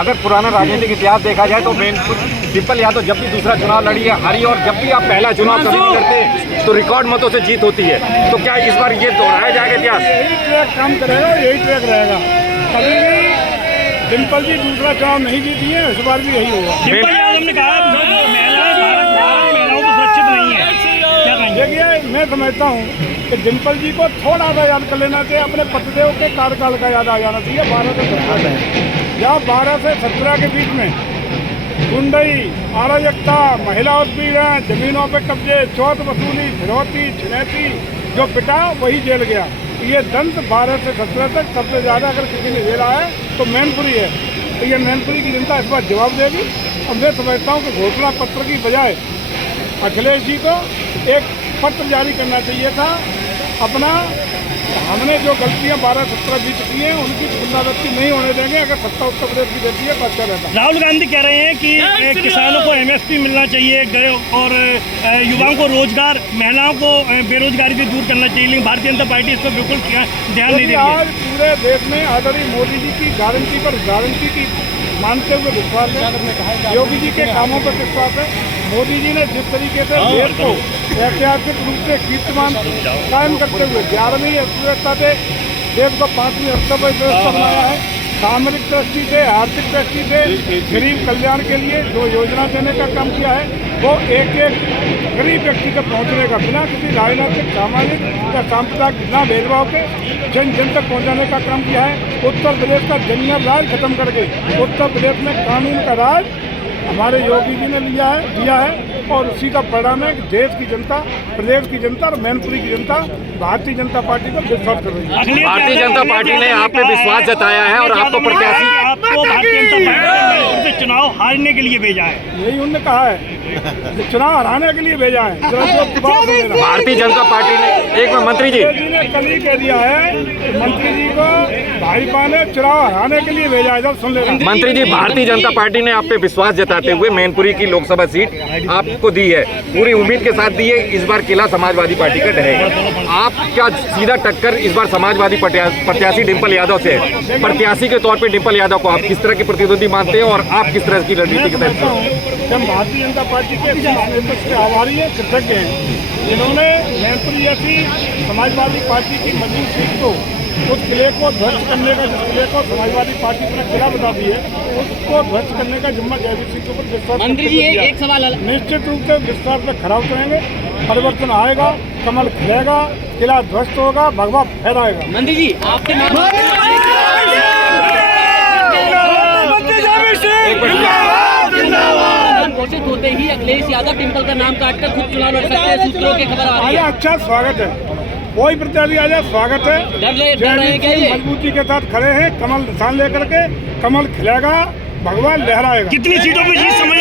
अगर पुराना राजनीतिक इतिहास देखा जाए तो डिम्पल यादव जब भी दूसरा चुनाव लड़ी है हारी, और जब भी आप पहला चुनाव कभी भी लड़ते तो रिकॉर्ड मतों से जीत होती है। तो क्या इस बार ये दोहराया जाएगा इतिहास? यही ट्रैक काम करेगा, यही ट्रैक रहेगा। कभी भी डिम्पल जी दूसरा चुनाव नहीं जीती है, इस बार भी यही होगा। डिम्पल यादव ने कहा महिलाओं को सुरक्षित नहीं है, क्या कहेंगे? देखिए, मैं समझता हूँ कि डिम्पल जी को थोड़ा सा याद कर लेना चाहिए, अपने पतिदेव के कार्यकाल का याद आ जाना चाहिए। 12 से 17 में, या 12 से 17 के बीच में गुंडई, अराजकता, महिला उत्पीड़न, जमीनों पे कब्जे, चौथ वसूली, फिरौती, छिनैती जो पिटा वही जेल गया। ये दंत 12 से 17 तक सबसे ज़्यादा अगर किसी ने झेला है तो मैनपुरी है। तो ये मैनपुरी की जनता इस बार जवाब देगी। और मैं समझता हूँ कि घोषणा पत्र की बजाय अखिलेश जी को एक पत्र जारी करना चाहिए था। अपना हमने जो गलतियां 12-17 बीत की हैं उनकी पुनरावृत्ति नहीं होने देंगे। अगर सत्ता उत्तर प्रदेश की देती है तो अच्छा रहता। राहुल गांधी कह रहे हैं कि किसानों को MSP मिलना चाहिए और युवाओं को रोजगार, महिलाओं को बेरोजगारी से दूर करना चाहिए, लेकिन भारतीय जनता पार्टी इस पर बिल्कुल ध्यान नहीं दे रही है। आज पूरे देश में आदरणीय मोदी जी की गारंटी पर गारंटी की मानते हुए विश्वास है, योगी जी के कामों पर विश्वास है। मोदी जी ने जिस तरीके से देश को ऐतिहासिक रूप से कीर्तिमान कायम करते हुए 11वीं अर्थव्यवस्था से देश को 5वीं अर्थव्यवस्था बनाया है, सामरिक दृष्टि से, आर्थिक दृष्टि से गरीब कल्याण के लिए जो योजना देने का काम किया है वो एक एक गरीब व्यक्ति तक पहुंचने का, बिना किसी राजनीतिक, सामाजिक या सांप्रदायिक बिना भेदभाव के जन जन तक पहुंचाने का काम किया है। उत्तर प्रदेश का जंगल राज खत्म करके उत्तर प्रदेश में कानून का राज हमारे योगी जी ने दिया है और उसी का परिणाम है कि देश की जनता, प्रदेश की जनता और मैनपुरी की जनता भारतीय जनता पार्टी को विश्वास कर रही है। भारतीय जनता पार्टी ने आप पे विश्वास जताया है और आपको प्रत्याशी, आपको भारतीय जनता पार्टी ने चुनाव हारने के लिए भेजा है। यही उन्होंने कहा है, चुनाव हराने के लिए भेजा है। भारतीय जनता पार्टी ने एक मंत्री जी ने कल ही कह दिया है, मंत्री जी को भाजपा ने चुनाव हराने के लिए भेजा है। सुन लेना मंत्री जी, भारतीय जनता पार्टी ने आप पे विश्वास जताते हुए मैनपुरी की लोकसभा सीट आपको दी है, पूरी उम्मीद के साथ दी है। इस बार किला समाजवादी पार्टी का रहेगा। आपका सीधा टक्कर इस बार समाजवादी प्रत्याशी डिम्पल यादव से है। प्रत्याशी के तौर पे डिम्पल यादव को आप किस तरह के प्रतिद्वंदी मानते हैं और आप किस तरह की रणनीति के तहत? हम भारतीय जनता पार्टी के नेतृत्व के आभारी हैं, कृतज्ञ हैं। जिन्होंने मैनपुरी जैसी समाजवादी पार्टी की मजबूत सीट को, उस किले को ध्वस्त करने का, जिस किले को समाजवादी पार्टी अपना किला बता दी है, उसको ध्वस्त करने का जिम्मा जैविक सिंह के ऊपर विश्वास। मंत्री जी एक सवाल, निश्चित रूप से विश्वास में खरा उतरेंगे, परिवर्तन आएगा, कमल खिलेगा, किला ध्वस्त होगा, भगवा फहराएगा। मंत्री जी आपके घोषित होते ही अखिलेश यादव डिम्पल का नाम काटकर खुद चुनाव लड़ सकते हैं, सूत्रों की खबर आ रही है। अच्छा, स्वागत है, कोई प्रत्याशी आ जाए, स्वागत है। मजबूती के साथ खड़े हैं, कमल निशान लेकर के, कमल खिलेगा, भगवान लहराएगा। कितनी सीटों पे जीत समझ